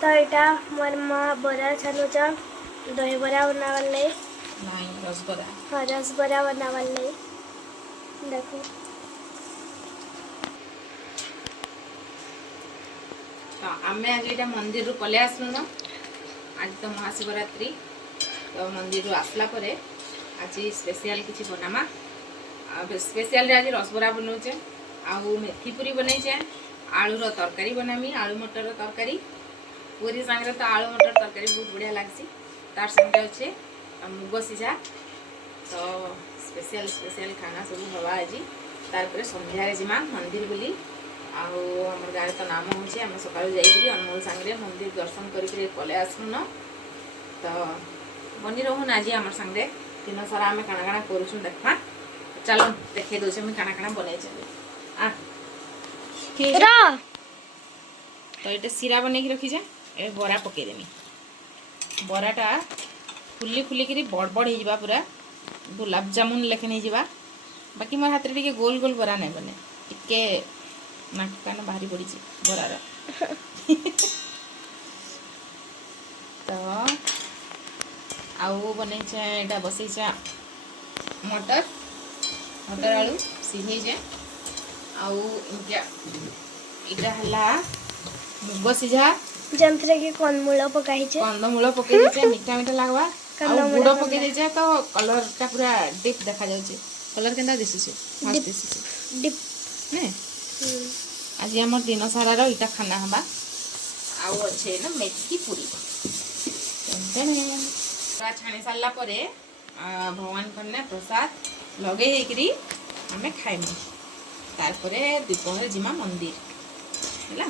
तो यहाँ मोर माँ बरा छानुचन दही बरा बनावार नहीं रसबरा हाँ रसबरा बनावार नहीं देखो तो आम आज यहाँ मंदिर रू पलि आसलु न आज तो महाशिवरात्रि तो मंदिर रू आसला परे आज स्पेशल किसी बनामा स्पेशल आज रसबरा बनाऊे आउ मेथी पूरी बनईचे आलूर तरकारी बनामी आलू मटर तरकारी पूरी सांगे तो आलू मटर तरकारी बहुत बढ़िया लगसी तार संगे अच्छे मुग सीझा तो स्पेशल स्पेशल खाना सब हवा आज तार संध्यारे जिमा मंदिर बोली आम गाँव तो नाम हो सका जाइए अनमोल सांगे मंदिर दर्शन करके पलि आसलु न तो बनी रहून आज आम सांगे दिन सारा आम काଣା काଣା करूँ देखा चलो देखे दूसरे मुझे काଣା काଣା बनई तो ये सीरा बनई रखी जा ए बरा पकईदेमी बराटा फुली फुलिकी बड़ बड़ हो पूरा गुलाब जामुन लेखे नहीं जावा बाकी मोर हाथ टे गोल गोल बरा नहीं बने टिके नाक कान बाहरी पड़ी बरार तो आउ बनईचा बसईचा मटर मटर आलू सीझे आउ इटा हला मुग सीझा जंत्र के कंदमूल पकाई कंदमूल पकई देचे मीठा मीठा लागवा आ गुड़ पकई देचे तो कलर टा पूरा डिप देखा जाउचे कलर केंदा दिसुचे मस्त दिसुचे डिप ने आज हमर दिन सारा रो इटा खाना हबा आउ अच्छे ना मेथी पूरी छाणी सारा परे भगवान कन्या प्रसाद लगे हेकरी हमें खाइमु तार परे दीपहर जिमा मंदिर हैला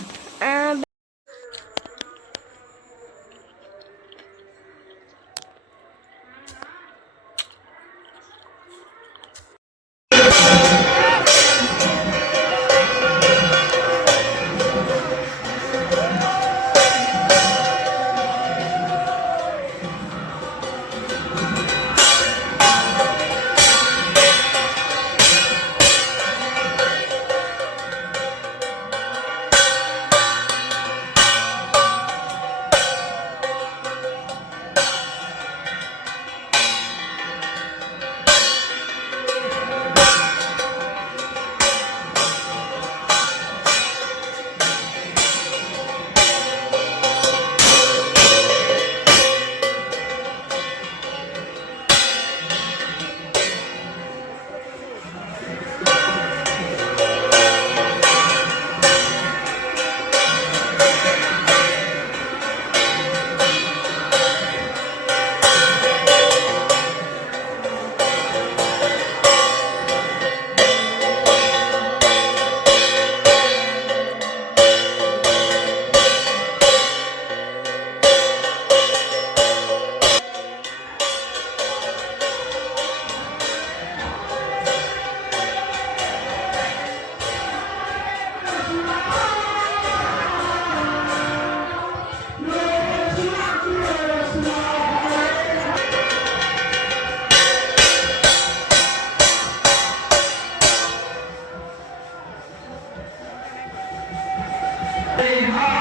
Hare